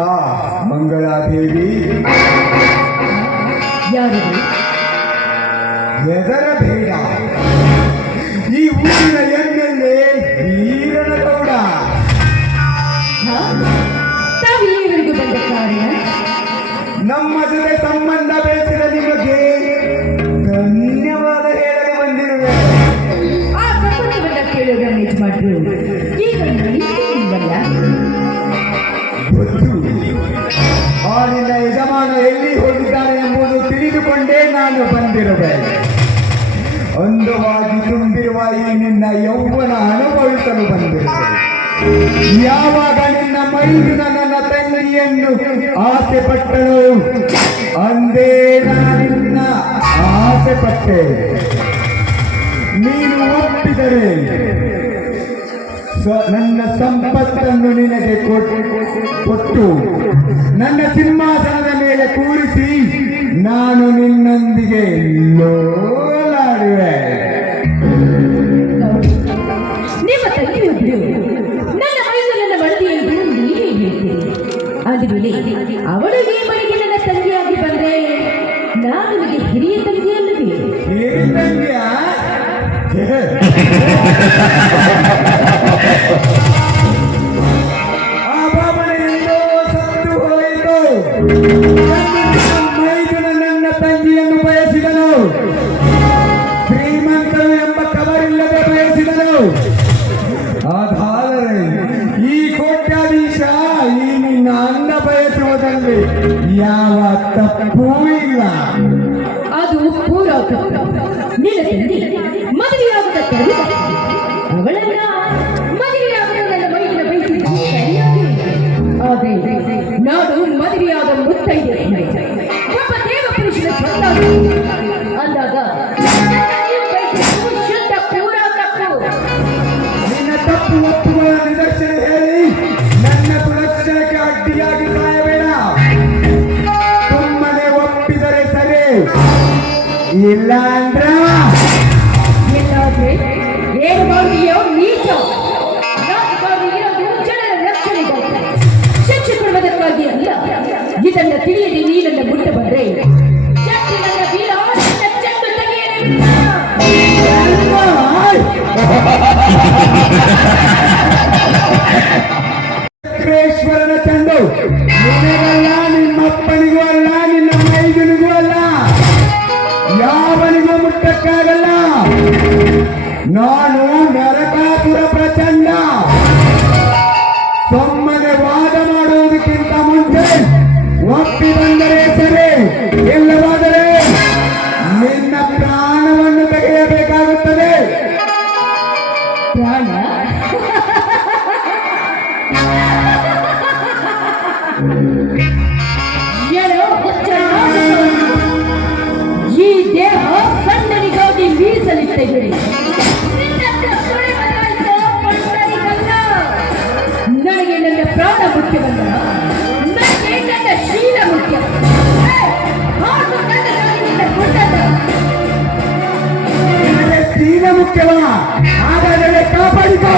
ಹಾ ಮಂಗಳಾದೇವಿ ಯಾರು ಎದರ ಬೇಡ ಈ ಊರಿನ ಎಣ್ಣೆಲ್ಲೇ ವೀರನ ಗೌಡ ತಾವಿಲ್ಲಿವರೆಗೂ ಬಂದ ಕಾರಣ ನಮ್ಮ ಜೊತೆ ಸಂಬಂಧ ಬೆಳೆಸಿದ ನಿಮಗೆ ಧನ್ಯವಾದ ಹೇಳಲು ಬಂದಿರುವೆ ಆ ಸಂಬಂಧವನ್ನ ಕೇಳೋದನ್ನ ಯಜಮಾನ್ರು ಈಗ ನಿಲ್ಲಲ್ಲ ಆ ನಿನ್ನ ಯಜಮಾನ ಎಲ್ಲಿ ಹೋಗಿದ್ದಾರೆ ಎಂಬುದು ತಿಳಿದುಕೊಂಡೇ ನಾನು ಬಂದಿರುವೆ ಅಂದವಾಗಿ ತುಂಬಿರುವ ಈ ನಿನ್ನ ಯೌವನ ಅನುಭವಿಸಲು ಬಂದಿರುವೆ ಯಾವಾಗ ನಿನ್ನ ಮೈದುನ ನನ್ನ ತಂಗಿಯನ್ನು ಆಸೆ ಪಟ್ಟಳು ಅಂದೇ ನಿನ್ನ ಆಸೆ ಪಟ್ಟೆ ನೀನು ಒಪ್ಪಿದರೆ ನನ್ನ ಸಂಪತ್ತನ್ನು ನಿನಗೆ ಕೊಟ್ಟು ನನ್ನ ಸಿಂಹಾಸನದ ಮೇಲೆ ಕೂರಿಸಿ ನಾನು ನಿನ್ನೊಂದಿಗೆ ಲೋಲಾಡುವೆ ನಿಮ್ಮ ತಂಗಿಯೊಬ್ಬರು ನನ್ನ ಮೈಸೂರಿನ ಮಡದಿ ಎಂದು ನೀವೇ ಹೇಳ್ತೀರಿ ಆದ್ಮೇಲೆ ಅವಳಿಗೆ ಮನೆಗೆ ನನ್ನ ತಂಗಿಯಾಗಿ ಬಂದ್ರೆ ನಾನು ನಿಮಗೆ ಹಿರಿಯ ತಂಗಿಯಲ್ಲವೇ ಆ ಬಾಬನೆಯೋ ಸತ್ತು ಹೋಯಿತು ಮೈದುನ ನನ್ನ ತಂಗಿಯನ್ನು ಬಯಸಿದನು ಶ್ರೀಮಂತರು ಎಂಬ ಕವರಿಲ್ಲದೆ ಬಯಸಿದನು ಅದಾದರೆ ಈ ಕೋಟ್ಯಾಧೀಶ ಈ ನಿನ್ನ ಅಂದ ಬಯಸುವುದರಲ್ಲಿ ಯಾವ ತಪ್ಪೂ ಇಲ್ಲ ಅದು ಪೂರ ನಿನ್ನ ತಂಗಿ ಮದುವೆಯಾಗುತ್ತ ಅವಳನ್ನ ಮದುವೆಯಾಗಲು ನನ್ನ ಮೈಯಿನ ಬಯಸಿದ್ದು ಸರಿಯಾಗಿ ಆದರೆ ನಾನು ಮದುವೆಯಾದ ಮುತ್ತೈದೆ ಒಬ್ಬ ದೇವ ಪುರುಷನ ಸ್ವಂತ ಅಂದಾಗ ಶುದ್ಧ ಪೂರ ತಪ್ಪು ನಿನ್ನ ತಪ್ಪು ಒಪ್ಪುಗಳ ನಿದರ್ಶನ ಹೇಳಿ ನನ್ನ ಸುರಕ್ಷಣೆಗೆ ಅಡ್ಡಿಯಾಗಿ ಸಾಯಬೇಡ ಸುಮ್ಮನೆ ಒಪ್ಪಿದರೆ ಸರಿ ಇಲ್ಲ ಅಂದ್ರ ಇಲ್ಲಾದ್ರೆ ಏನು ಮಾಡಿದೆಯೋ ನೀಚ ಜನರ ರಕ್ಷಣೆಗಾಗಿ ಶಿಕ್ಷೆ ಕೊಡುವುದಕ್ಕಾಗಿ ಅಲ್ಲ ಇದನ್ನ ತಿಳಿಯದೆ ನೀನನ್ನ ಮುಟ್ಟ ಬಂದ್ರೆ ಶ್ರೀಕೃಷ್ಣನ ಚಂಡು ನಿನಗಲ್ಲ ನಿಮ್ಮಪ್ಪನಿಗೂ ಅಲ್ಲ ನಿನ್ನ ಮೈದುನಿಗೂ ಅಲ್ಲ ಯಾವನಿಗೂ ಮುಟ್ಟಕ್ಕಾಗಲ್ಲ ನಾನು ನರಕಾಸುರ ಪ್ರಚಂಡ ಸುಮ್ಮನೆ ವಾದ ಮಾಡುವುದಕ್ಕಿಂತ ಮುಂಚೆ ಒಪ್ಪಿ ಬಂದರೆ ಸರಿ ಇಲ್ಲವಾದರೆ ನಿನ್ನ ಪ್ರಾಣವನ್ನು ತೆಗೆಯಬೇಕಾಗುತ್ತದೆ ಪ್ರಾಣ ಈ ದೇಹ ಕಣ್ಣನಿಗಾಗಿ ಮೀಸಲಿಟ್ಟಿದ್ದೀರಿ ನನಗೆ ನನ್ನ ಪ್ರಾಣ ಮುಖ್ಯವಲ್ಲ ನನಗೆ ನನ್ನ ಶೀಲ ಮುಖ್ಯ ಶೀಲ ಮುಖ್ಯವ ಹಾಗಾದರೆ ಕಾಪಾಡಿಕೋ